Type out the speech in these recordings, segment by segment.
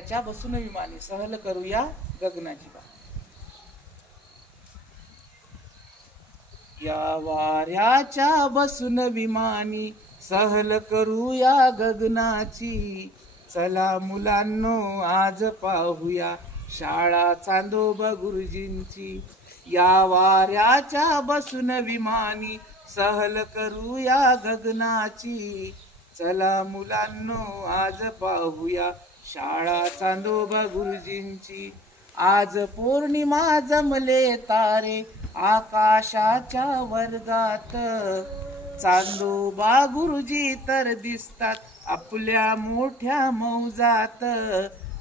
त्याच्या बसून विमानी सहल करूया गगनाची बात. या वाऱ्याच्या बसून विमानी सहल करूया गगनाची. चला मुलांनो आज पाहूया शाळा चांदोबा गुरुजींची. या वाऱ्याच्या बसून विमानी सहल करूया गगनाची. चला मुलांनो आज पाहूया शाळा चांदोबा गुरुजींची. आज पौर्णिमा जमले तारे आकाशाच्या वर्गात. चांदोबा गुरुजी तर दिसतात आपल्या मोठ्या मौजात.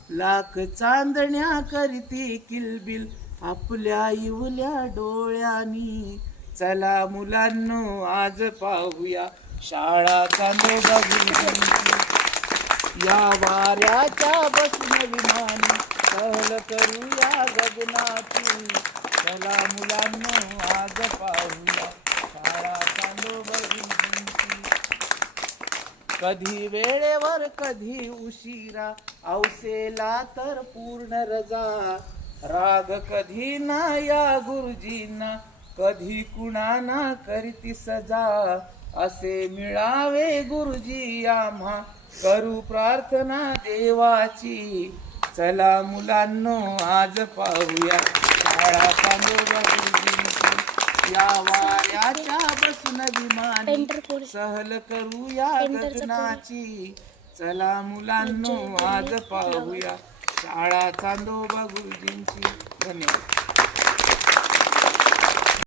लाख चांदण्या करती किलबिल आपल्या इवल्या डोळ्यांनी. चला मुलांनो आज पाहूया शाळा चांदोबा गुरुजींची. या वाऱ्याच्या बसून विमानी सहल करूया गगनाची. चला मुलांनो आज पाहूया शाळा चांदोबा गुरुजींची. कधी वेळेवर कधी उशिरा औसेला तर पूर्ण रजा. राग कधी ना या गुरुजींना कधी कुणाना करती सजा. असे मिळावे गुरुजी आम्हा करू प्रार्थना देवाची. चला मुलांनो आज पाहूया शाळा चांदोबा गुरुजींची. या वाऱ्याच्या बसून विमानी सहल करूया गगनाची. चला मुलांनो आज पाहूया शाळा चांदोबा गुरुजींची. धन्यवाद.